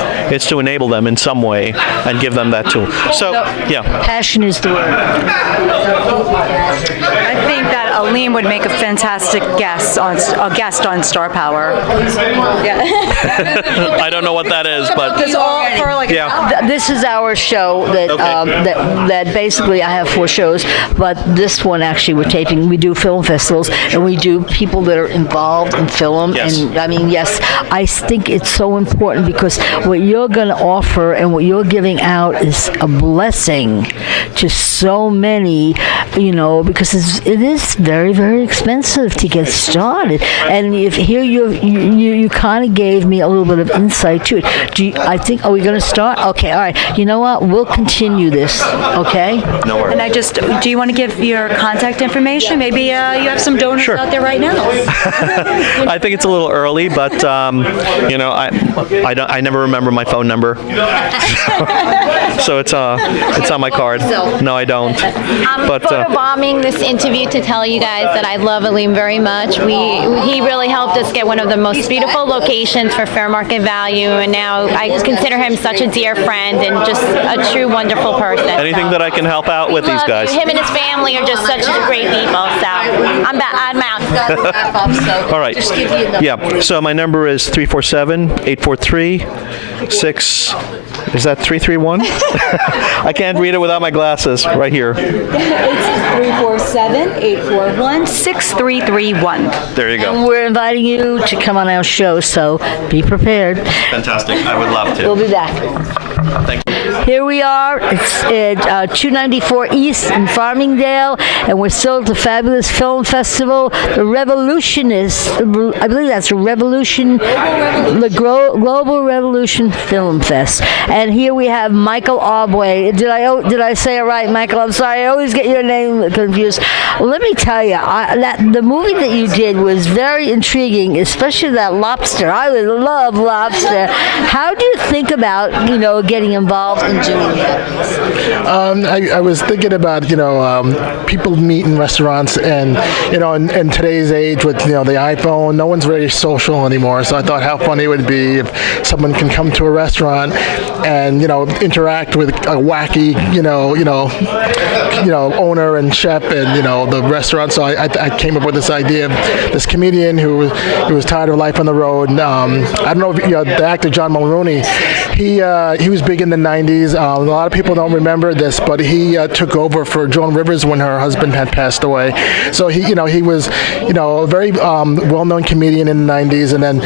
to enable them in some way and give them that tool. So, yeah. Passion is the word. I think that Aline would make a fantastic guest on Star Power. Yeah. I don't know what that is, but This is our show that that basically I have 4 shows, but this one actually we're taping. We do film festivals and we do people that are involved in film. Yes. And I mean, yes, I think it's so important because what you're going to offer and what you're giving out is a blessing to so many, because it is very, very expensive to get started. And if here you kind of gave me a little bit of insight to it. Are we going to start? Okay, all right. You know what? We'll continue this, okay? No worries. And do you want to give your contact information? Maybe you have some donors out there right now. I think it's a little early, but I never remember my phone number, so it's on my card. No, I don't. But Photobombing this interview to tell you guys that I love Aleem very much. He really helped us get one of the most beautiful locations for fair market value, and now I consider him such a dear friend and just a true wonderful person. Anything that I can help out with these guys. Him and his family are just such great people. So I'm out. All right. Yeah. So my number is 347-843-6. Is that 331? I can't read it without my glasses. Right here. It's 347-841-6331. There you go. And we're inviting you to come on our show, so be prepared. Fantastic. I would love to. We'll be back. Thank you. Here we are. It's at 294 East in Farmingdale, and we're still at the fabulous film festival, the Revolutionist. I believe that's the Global Revolution Film Fest. And here we have Michael Obway. Did I say it right, Michael? I'm sorry. I always get your name confused. Let me tell you, the movie that you did was very intriguing, especially that lobster. I would love lobster. How do you think about, getting involved in doing that? I was thinking about, people meet in restaurants and, in today's age with, the iPhone, no one's very social anymore. So I thought how funny it would be if someone can come to a restaurant and, interact with a wacky, owner and chef and, the restaurant. So I came up with this idea of this comedian who was tired of life on the road. And, I don't know if the actor John Mulrooney, he was big in the 90s. A lot of people don't remember this, but he took over for Joan Rivers when her husband had passed away. So he was, a very well-known comedian in the 90s. And then,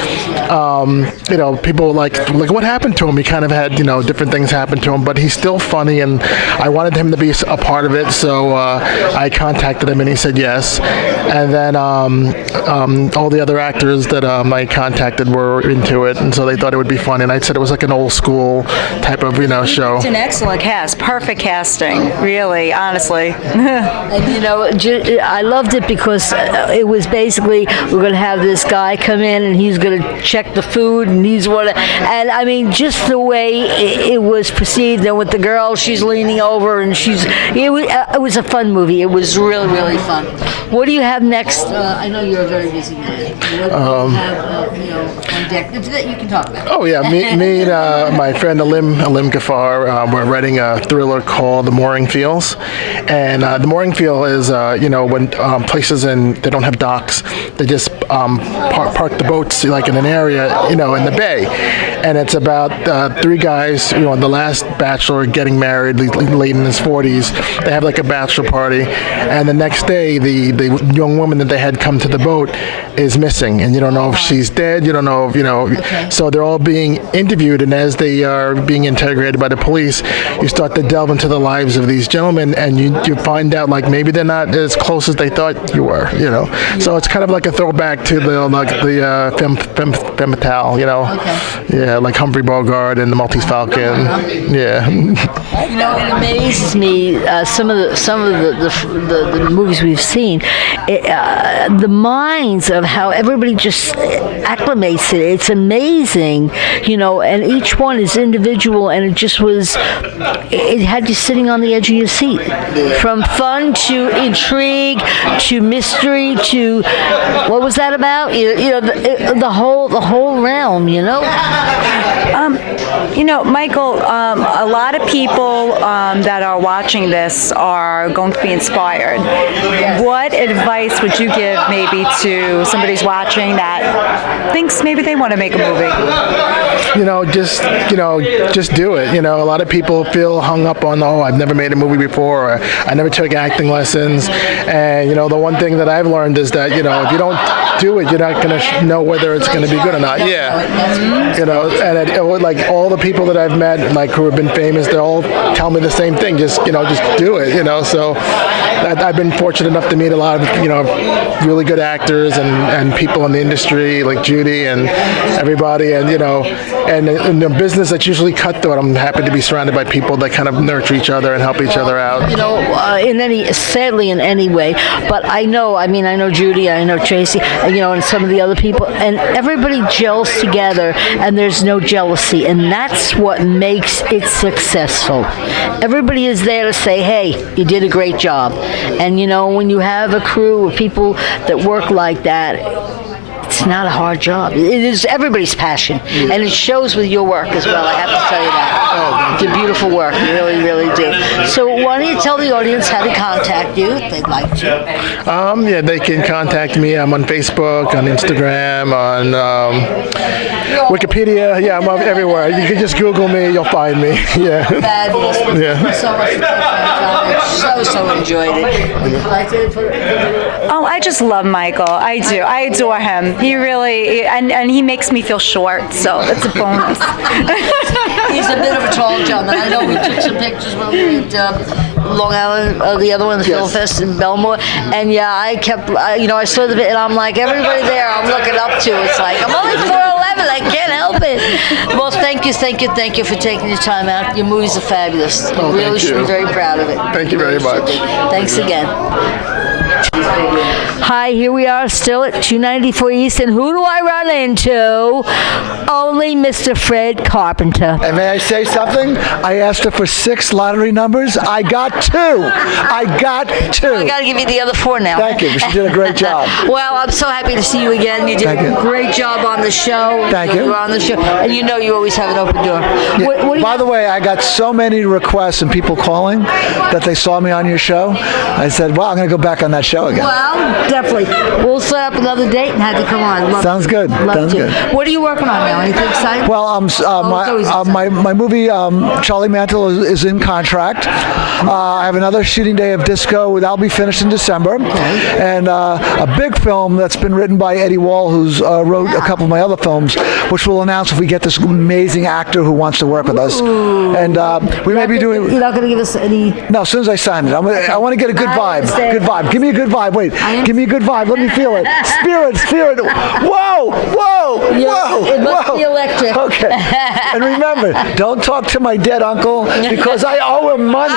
people were like, what happened to him? He kind of had, different things happen to him, but he's still funny, and I wanted him to be a part of it. So I contacted him, and he said yes. And then all the other actors that I contacted were into it, and so they thought it would be fun. And I said it was like an old school type of, show. It's an excellent cast, perfect casting, really, honestly. And, I loved it because it was basically we're going to have this guy come in and he's going to check the food and and I mean just the way it was perceived. And with the girl, she's leaning over and it was a fun movie. It was really, really fun. What do you have next? I know you're a very busy man. What do you have on deck that you can talk about? Oh yeah, me and my friend Alim Ghaffar, we're writing a thriller called The Mooring Fields. And the mooring field is, when places they don't have docks, they just park the boats like in an area, in the bay. And it's about 3 guys, the last bachelor getting married, late in his 40s. They have like a bachelor party. And the next day, the young woman that they had come to the boat is missing. And you don't know if she's dead, you don't know if, Okay. So they're all being interviewed. And as they are being interrogated by the police, you start to delve into the lives of these gentlemen, and you find out like maybe they're not as close as they thought you were, So it's kind of like a throwback to the femme fatale, Okay. Yeah, like Humphrey Bogart and the Maltese Falcon. Yeah. It amazes me some of of the movies we've seen, the minds of how everybody just acclimates it. It's amazing, and each one is individual, and it just was, it had you sitting on the edge of your seat. From fun to intrigue to mystery to, what was that about? The whole realm, Michael, a lot of people that are watching this are going to be inspired. What advice would you give maybe to somebody who's watching that thinks maybe they want to make a movie? Just do it. A lot of people feel hung up on, I've never made a movie before, or I never took acting lessons. And, the one thing that I've learned is that, if you don't do it, you're not going to know whether it's going to be good or not. Yeah. Like all the people that I've met, like who have been famous, they all tell me the same thing. Just do it. So I've been fortunate enough to meet a lot of, really good actors and people in the industry, like Judy and everybody. And, and in the business that's usually cutthroat, I'm happy to be surrounded by people that kind of nurture each other and help each other out. Sadly in any way, but I know Judy, I know Tracy, and some of the other people, and everybody gels together, and there's no jealousy, and that's what makes it successful. Everybody is there to say, hey, you did a great job. And when you have a crew of people that work like that, it's not a hard job. It is everybody's passion, and it shows with your work as well. I have to tell you that. It's a beautiful work. You really, really do. So why don't you tell the audience how to contact you if they'd like to? They can contact me. I'm on Facebook, on Instagram, on Wikipedia. Yeah, I'm everywhere. You can just Google me. You'll find me. Yeah. Fabulous. Thank you so much for taking the time. I so enjoyed it. Would you like to? Oh, I just love Michael. I do. I adore him. He really, and he makes me feel short, so that's a bonus. He's a bit of a tall gentleman. I know we took some pictures when we were at Long Island, the other one, the Film Fest in Belmore, and I kept, I saw the bit, and I'm like, everybody there I'm looking up to, it's like, I'm only 4'11", I can't help it. Well, thank you for taking your time out. Your movies are fabulous. You really should be very proud of it. Thank you very much. Thanks again. Hi, here we are still at 294 East, and who do I run into? Only Mr. Fred Carpenter. And may I say something? I asked her for 6 lottery numbers. I got 2. I got 2. I got to give you the other 4 now. Thank you. She did a great job. Well, I'm so happy to see you again. You did a great job on the show. Thank you. You were on the show, and you always have an open door. Yeah. By the way, I got so many requests and people calling that they saw me on your show. I said, well, I'm going to go back on that show again. Well, definitely. We'll set up another date and have you come on. Sounds good. Sounds good. What are you working on now? Anything exciting? Well, my movie Charlie Mantle is in contract. I have another shooting day of Disco that'll be finished in December, and a big film that's been written by Eddie Wall, who's wrote a couple of my other films, which we'll announce if we get this amazing actor who wants to work with us. And we may be doing. You're not going to give us any. No, as soon as I sign it, I want to get a good vibe. Good vibe. Give me a good vibe. Wait. Give me a good vibe. Let me feel it. Spirit. Whoa. It must be electric. Okay. And remember, don't talk to my dead uncle because I owe him money.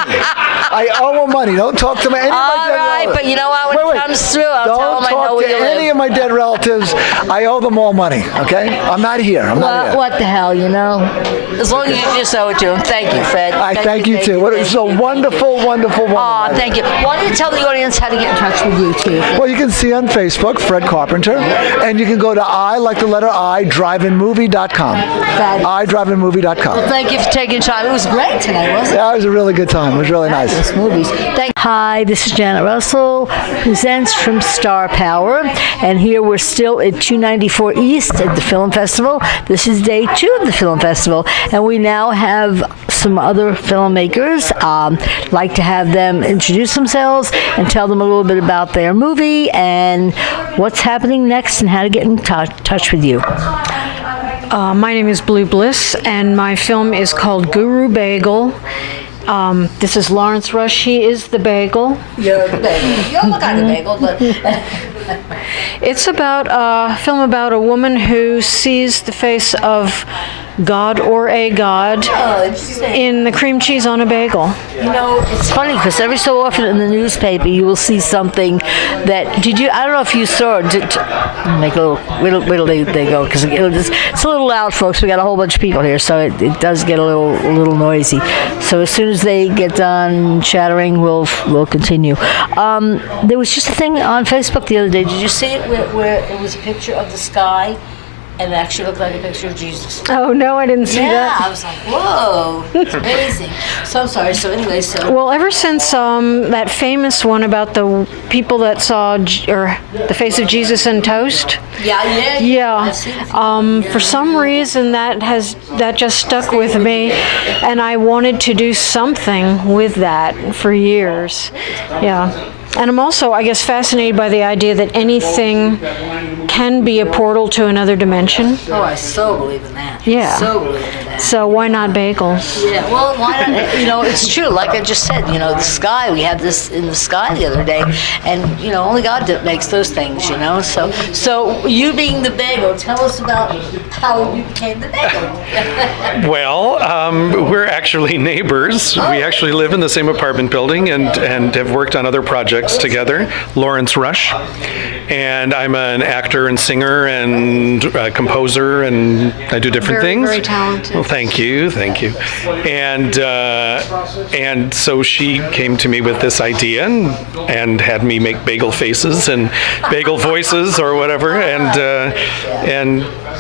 Don't talk to any of my dead relatives. All right, but you know what? When it comes through, I'll tell him I know where you live. Don't talk to any of my dead relatives. I owe them all money, okay? I'm not here. What the hell, As long as you just owe it to him. Thank you, Fred. I thank you too. It's so wonderful. Oh, thank you. Why don't you tell the audience how to get in touch with you, too? Well, you can see on Facebook, Fred Carpenter, and you can go to driveandmovie.com. iDriveandmovie.com. Well, thank you for taking time. It was great tonight, wasn't it? Yeah, it was a really good time. It was really nice. Movies. Hi, this is Janet Russell, presents from Star Power, and here we're still at 294 East at the Film Festival. This is day 2 of the Film Festival, and we now have some other filmmakers. Like to have them introduce themselves and tell them a little bit about their movie and what's happening next and how to get in touch with you. My name is Blue Bliss, and my film is called Guru Bagel. This is Lawrence Rush. He is the bagel. You're the bagel. You look like a bagel, but... It's about a film about a woman who sees the face of God or a God in the cream cheese on a bagel. You know, it's funny because every so often in the newspaper you will see something that, I don't know if you saw it, make a little, wait till they go, because it's a little loud, folks. We got a whole bunch of people here, so it does get a little noisy. So as soon as they get done chattering, we'll continue. There was just a thing on Facebook the other day. Did you see it where it was a picture of the sky and it actually looked like a picture of Jesus? Oh, no, I didn't see that. Yeah, I was like, whoa, it's amazing. So I'm sorry. So anyway, Well, ever since that famous one about the people that saw the face of Jesus in toast. Yeah. For some reason that just stuck with me, and I wanted to do something with that for years. Yeah. And I'm also, I guess, fascinated by the idea that anything can be a portal to another dimension. Oh, I so believe in that. Yeah. So believe in that. So why not bagels? Yeah, well, why not? It's true. Like I just said, the sky, we had this in the sky the other day, and, only God makes those things, So you being the bagel, tell us about how you became the bagel. Well, we're actually neighbors. We actually live in the same apartment building and have worked on other projects together. Lawrence Rush. And I'm an actor and singer and composer, and I do different things. Very talented. Well, thank you. And so she came to me with this idea and had me make bagel faces and bagel voices or whatever, and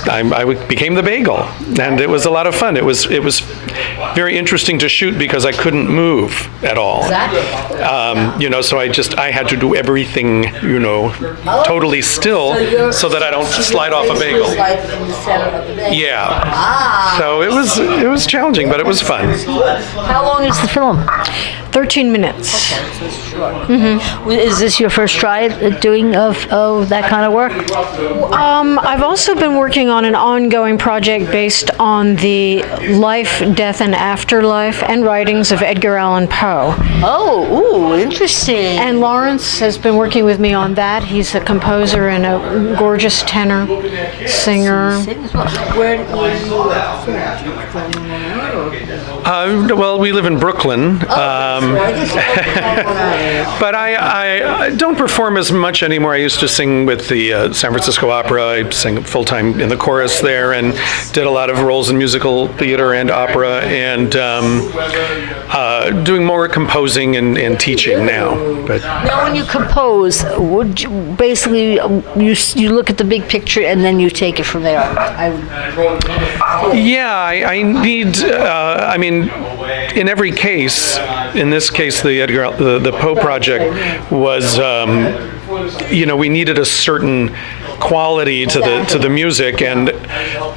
I became the bagel, and it was a lot of fun. It was very interesting to shoot because I couldn't move at all. Exactly. So I had to do everything, totally still, so that I don't slide off a bagel. Like in the center of the bagel. Yeah. So it was challenging, but it was fun. How long is the film? 13 minutes. Okay, so it's short. Mm-hmm. Is this your first try at doing of that kind of work? I've also been working on an ongoing project based on the life, death, and afterlife and writings of Edgar Allan Poe. Oh, interesting. And Lawrence has been working with me on that. He's a composer and a gorgeous tenor, singer. Where do you from? Well, we live in Brooklyn. But I don't perform as much anymore. I used to sing with the San Francisco Opera. I sang full-time in the chorus there and did a lot of roles in musical theater and opera, and doing more composing and teaching now. But now, when you compose, would you basically you look at the big picture and then you take it from there? Yeah, I need. In every case, in this case, the Poe project was, we needed a certain quality to the music, and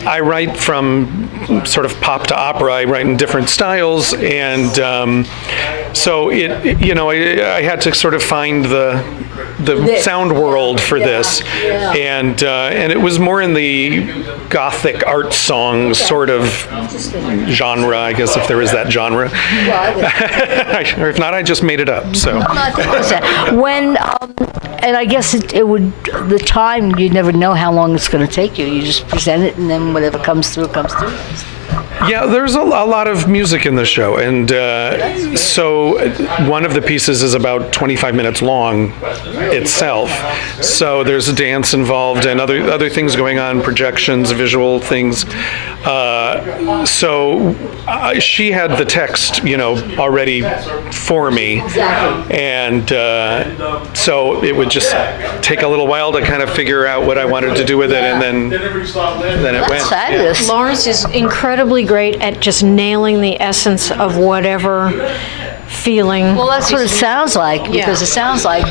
I write from sort of pop to opera. I write in different styles, and so I had to sort of find the sound world for this, and it was more in the Gothic art song sort of genre, I guess, if there is that genre. Or if not, I just made it up. So when and I guess it would, the time, you never know how long it's going to take you. You just present it, and then whatever comes through comes through. Yeah, there's a lot of music in the show, and so one of the pieces is about 25 minutes long itself. So there's a dance involved and other things going on, projections, visual things. So she had the text, already for me, and so it would just take a little while to kind of figure out what I wanted to do with it, and then it went. Fabulous. Lawrence is incredibly great at just nailing the essence of whatever feeling. Well, that's what it sounds like, because it sounds like,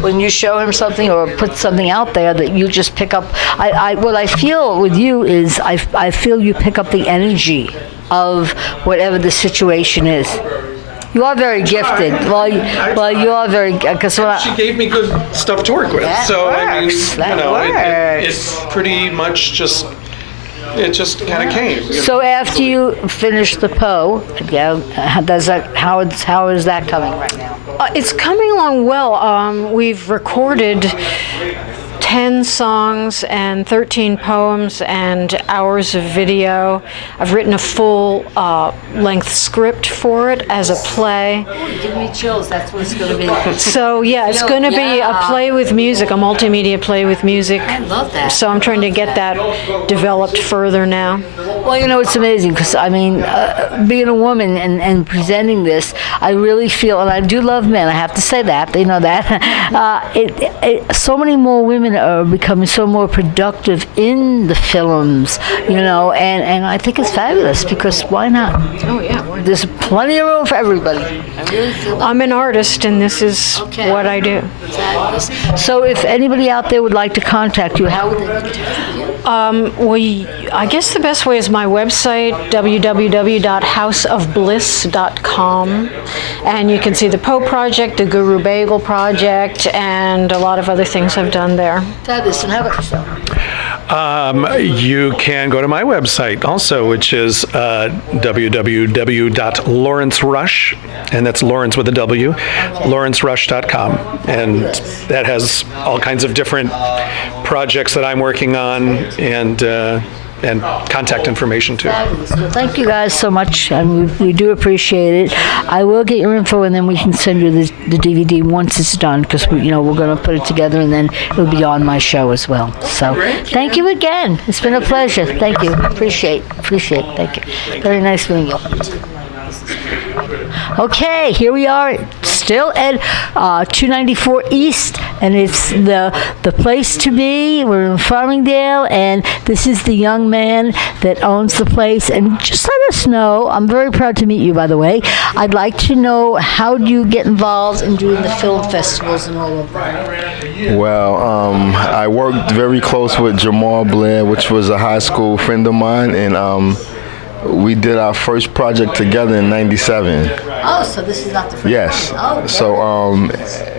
when you show him something or put something out there, that you just pick up. What I feel with you is I feel you pick up the energy of whatever the situation is. You are very gifted. Well, you are very, because she gave me good stuff to work with. It's pretty much just. It just kind of came. So after you finish the Poe, how is that coming right now? It's coming along well. We've recorded 10 songs and 13 poems and hours of video. I've written a full length script for it as a play. Give me chills. That's what it's going to be. So yeah, it's going to be a play with music, a multimedia play with music. I love that. So I'm trying to get that developed further now. Well, you know, it's amazing because, I mean, being a woman and presenting this, I really feel, and I do love men, I have to say that, they know that, so many more women are becoming so more productive in the films, you know, and I think it's fabulous because why not? Oh, yeah. There's plenty of room for everybody. I really feel I'm an artist, and this is what I do. fabulous. So if anybody out there would like to contact you, how would they contact you? I guess the best way is my website, www.houseofbliss.com, and you can see the Poe Project, the Guru Bagel Project, and a lot of other things I've done there. Fabulous. And how about yourself? You can go to my website also, which is www.lawrencerush, and that's Lawrence with a W, lawrencerush.com. And that has all kinds of different projects that I'm working on and contact information too. Fabulous. Well, thank you guys so much, and we do appreciate it. I will get your info, and then we can send you the DVD once it's done, because we're going to put it together, and then it'll be on my show as well. So, thank you again. It's been a pleasure. Thank you. Appreciate. Thank you. Very nice meeting you. Okay, here we are, still at 294 East, and it's the place to be. We're in Farmingdale, and this is the young man that owns the place. And just let us know. I'm very proud to meet you, by the way. I'd like to know, how do you get involved in doing the film festivals and all of that? Well, I worked very close with Jamal Blair, which was a high school friend of mine, and we did our first project together in '97. Oh, so this is not the first Yes. one. Oh, So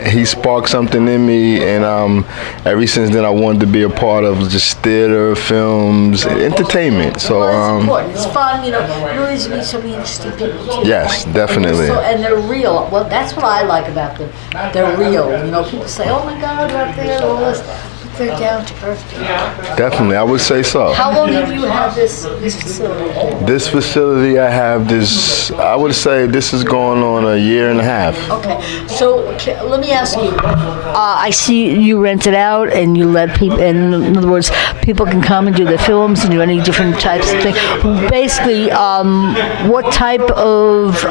he sparked something in me, and ever since then I wanted to be a part of just theater, films, entertainment. So it's important. It's fun, you always meet so many interesting people too. Yes, definitely. And they're real. Well, that's what I like about them. They're real. People say, "Oh my God, right there, all this." They're down to earth. Definitely, I would say so. How long have you had this facility? This facility, I have this, I would say this is going on a year and a half. Okay, so let me ask you. I see you rent it out and you let people, in other words, people can come and do the films and do any different types of things. Basically, what type of,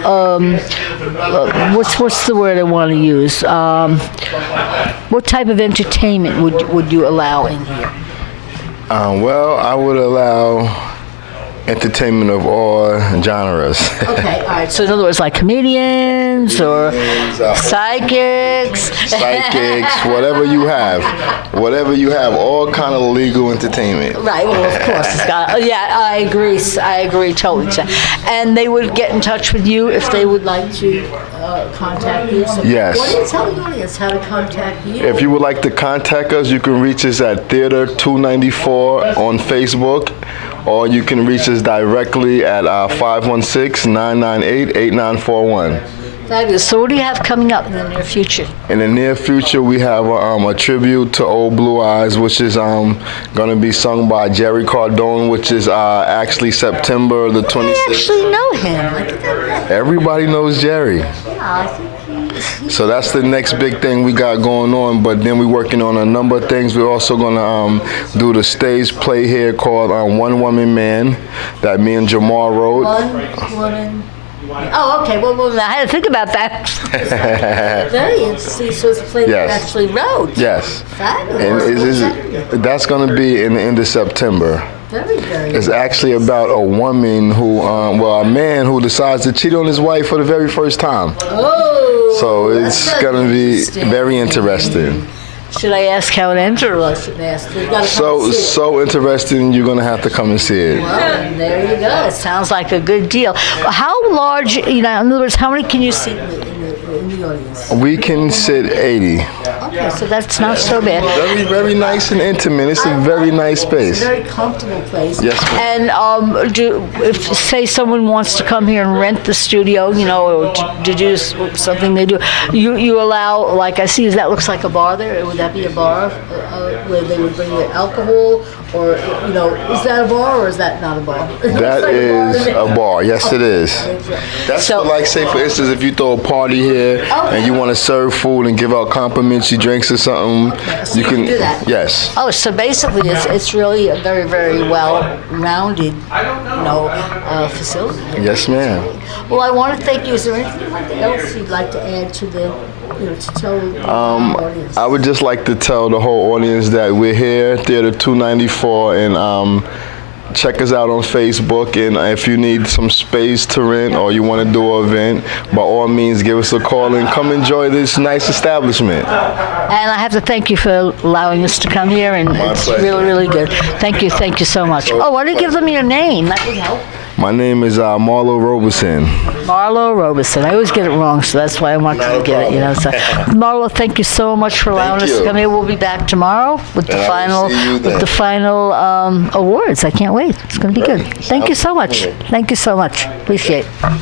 what's the word I want to use? What type of entertainment would you allow in here? Well, I would allow entertainment of all genres. Okay, all right. So in other words, like comedians or psychics, whatever you have, all kind of legal entertainment. Right. Well, of course, it's got. Yeah, I agree. Totally. And they would get in touch with you if they would like to contact you. So Yes. Why don't you tell the audience how to contact you? If you would like to contact us, you can reach us at Theater 294 on Facebook, or you can reach us directly at 516-998-8941. Fabulous. So what do you have coming up in the near future? In the near future, we have a tribute to Old Blue Eyes, which is going to be sung by Jerry Cardone, which is actually September the 26th. I actually know him. Everybody knows Jerry. Yeah, I think So that's the next big thing we got going on, but then we're working on a number of things. We're also going to do the stage play here called One Woman Man that me and Jamal wrote. One woman. Oh, okay. Well, I had to think about that. Very interesting. So it's a play that you actually wrote. Yes. Fabulous. And that's going to be in the end of September. Very, very. It's actually about a woman who, a man who decides to cheat on his wife for the very first time. Oh. So it's going to be very interesting. Should I ask how it ended, or should I ask? So interesting, you're going to have to come and see it. Well, there you go. It sounds like a good deal. How large, in other words, how many can you see in the audience? We can sit 80. Okay. Okay, so that's not so bad. Very, very nice and intimate. It's a very nice space. It's a very comfortable place. Yes, ma'am. And if say someone wants to come here and rent the studio, or to do something they do, you allow, like I see, that looks like a bar there. Would that be a bar where they would bring the alcohol, or is that a bar or is that not a bar? That is a bar. Yes, it is. That's for, like, say for instance, if you throw a party here and you want to serve food and give out complimentary drinks or something, So you can do that. Yes. Oh, so basically, it's really a very, very well-rounded, facility. Yes, ma'am. Well, I want to thank you. Is there anything else you'd like to add to the, to tell the audience? I would just like to tell the whole audience that we're here, Theater 294, and check us out on Facebook. And if you need some space to rent or you want to do an event, by all means, give us a call and come enjoy this nice establishment. And I have to thank you for allowing us to come here, and it's pleasure. really, really good. Thank you so much. Oh, why don't you give them your name? That would help. My name is Marlo Robeson. Marlo Robeson. I always get it wrong, so that's why I want you to get it. So, Marlo, thank you so much for allowing us to come here. We'll be back tomorrow with the final awards. I can't wait. It's going to be good. Thank you so much. Thank you so much. Appreciate it.